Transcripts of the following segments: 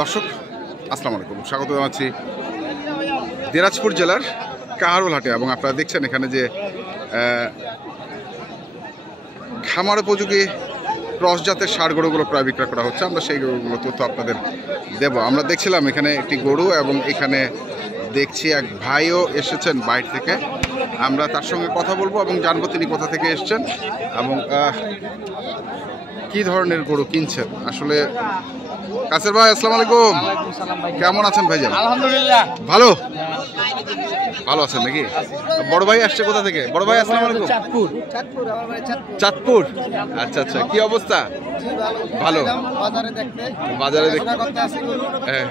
দর্শক আসসালামু আলাইকুম, স্বাগত জানাচ্ছি দিনাজপুর জেলার কাহারোল হাটে। এবং আপনারা দেখছেন এখানে যে খামার উপযোগী ক্রস জাতের ষাঁড় গরুগুলো প্রায় বিক্রয় করা হচ্ছে। আমরা সেই গরুগুলো তথ্য আপনাদের দেব। আমরা দেখছিলাম এখানে একটি গরু এবং এখানে দেখছি এক ভাইও এসেছেন বাইরে থেকে। আমরা তার সঙ্গে কথা বলবো এবং জানবো তিনি কোথা থেকে এসেছেন এবং কি ধরনের গরু কিনছেন। আসলে কাসের ভাই আসসালামু আলাইকুম, কেমন আছেন ভাইজান? আলহামদুলিল্লাহ ভালো ভালো আছেন নাকি? বড় ভাই আসছে কোথা থেকে? বড় ভাই আসসালামু আলাইকুম। চাঁদপুর। আচ্ছা আচ্ছা, কি অবস্থা? ভালো, বাজারে দেখতে। হ্যাঁ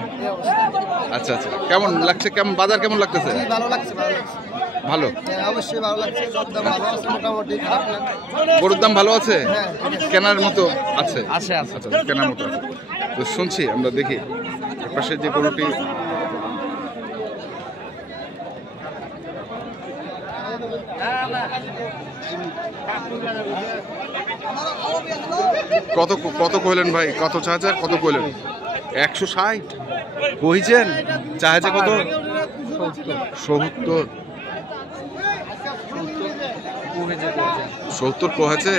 আচ্ছা আচ্ছা, কেমন লাগছে? কেমন বাজার কেমন লাগতেছে? ভালো, অবশ্যই ভালো লাগছে। মোটামুটি গরুর দাম ভালো আছে, কেনার মতো আছে। আচ্ছা কেনার মতো আছে তো শুনছি। আমরা দেখি পাশে যে গরুটি কত কত কইলেন ভাই? কত চাহাজার কত কইলেন? 160 কইছেন? চাহাজে কত? 70 কহেছে।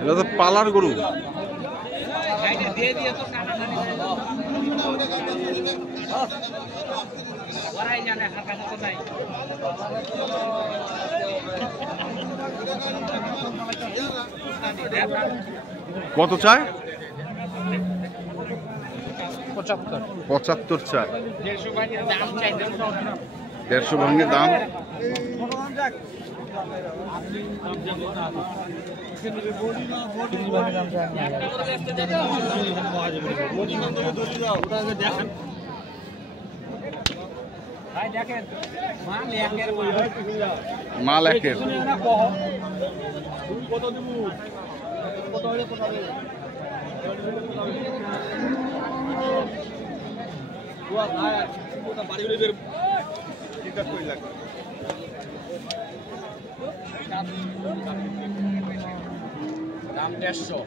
এটা তো পালার গরু। কত চায়? 75 চায়। 150 ভাঙে দাম। মাল একের। দাম 150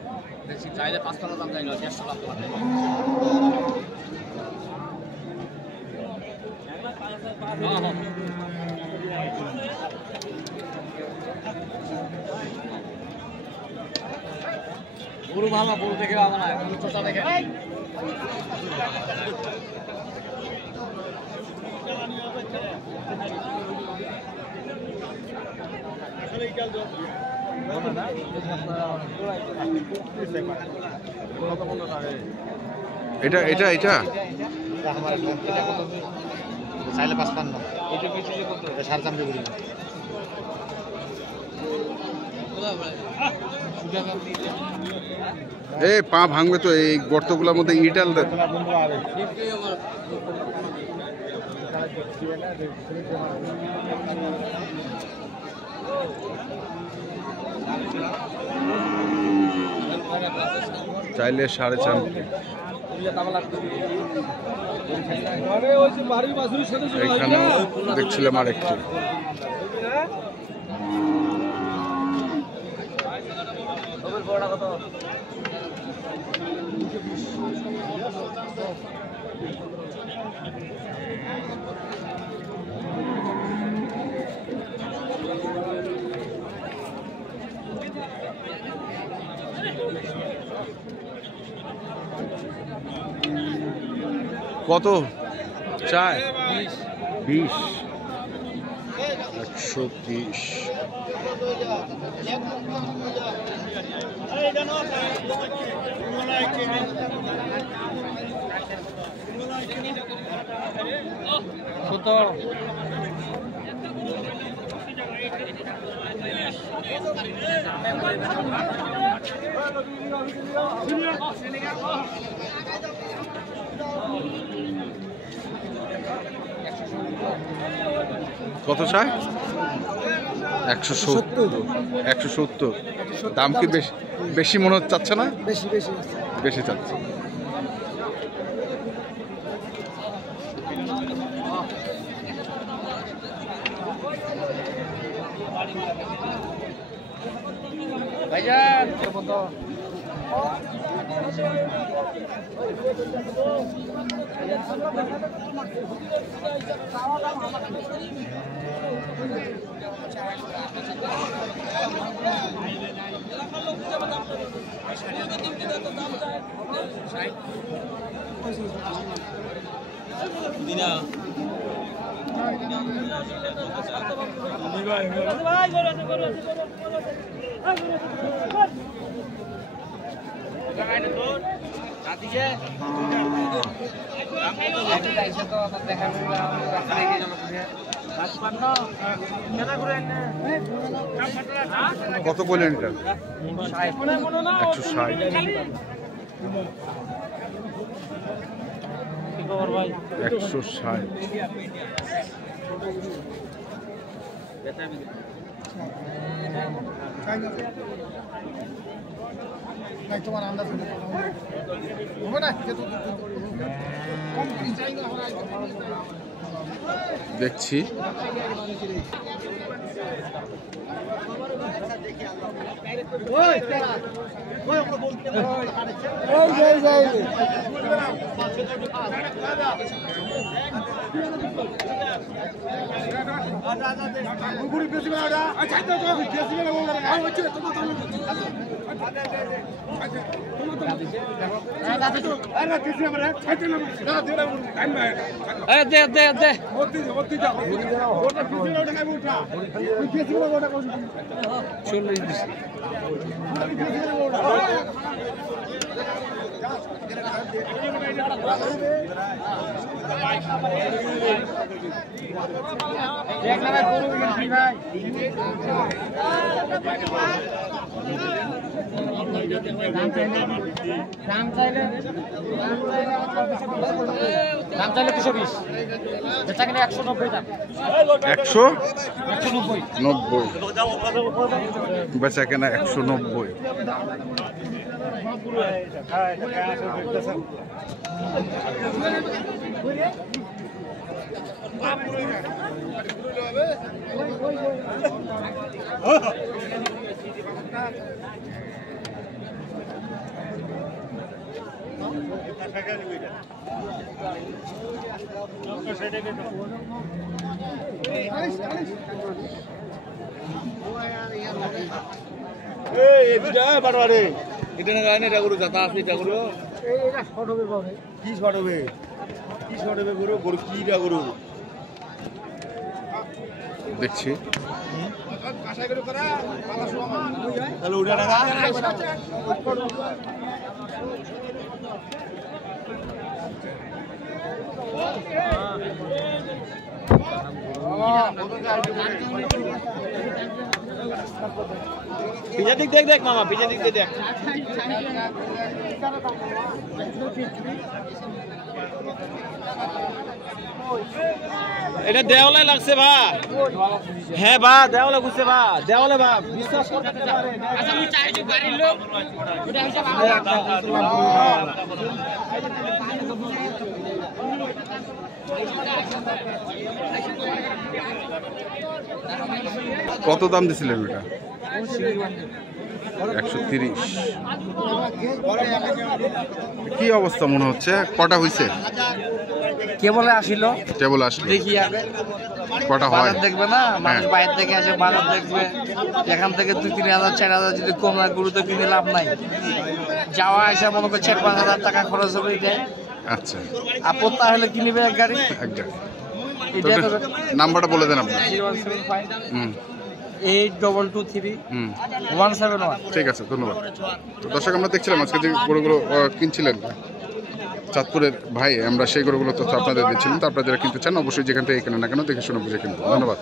বেশি চাইলে 500 দাম চাইলে 150 লাখ টাকা। গরু ভালো, গরু দেখে ভালো না, গরু চোটা দেখে। এটা এটা এটা চাইলে 55। এটা বেশি কত? এটা 7.5 দিয়ে পা ভাঙবে তো এই গর্তগুলোর মধ্যে ইটাল দেন। চাইলে 4.5। এখানেও দেখছিলাম আরেকটি। কত চায়? 20। 120। কত চায়? 170। 170 দাম কি বেশি বেশি মনে চাচ্ছে না? বেশি চাচ্ছে। কত বললেন এটা? 160। 160। দেখছি দাম চাইলে 220, যেটা কিনা 190 দাম। 190 বেচা কেনা 190। দেখছি পিছন দিক দেখ দেখ মামা, পিছন দিক দেখ। এটা দেওয়ালে লাগছে ভা। হ্যাঁ ভা, দেওয়ালে ঘুরছে ভা, দেওয়ালে ভা, বিশ্বাস করতে পারে। আচ্ছা আমি চাইছি গাড়ির লোক ওটা হিসাব কত দাম দিছিলেন এটা? 130। কি অবস্থা মনে হচ্ছে? কটা হইছে? কেবলে আসিল, কেবল আসলো, দেখি আগে কটা হয় দেখবে না, মানুষ বাইরে থেকে আসে বাজার দেখবে, এখান থেকে 2-3 হাজার 4 হাজার যদি কম হয় গরু তো কিনে লাভ নাই। যাওয়া আসা মনে করে 4-5 হাজার টাকা খরচ হবে এটাই। আচ্ছা, আপত্তা হলে কিনবে এক গাড়ি। নাম্বারটা বলে দেন আপনার। 075 8223 171। ঠিক আছে, ধন্যবাদ। তো দর্শক, আমরা দেখছিলাম আজকে যে গরুগুলো কিনছিলেন, চাঁদপুরের ভাই, আমরা সেই গরুগুলো তথ্য আপনাদের দিচ্ছিলাম। তো আপনারা যারা কিনতে চান অবশ্যই যেখান থেকে কেনেন না কেন দেখে শুনে বুঝে কিনবেন। ধন্যবাদ।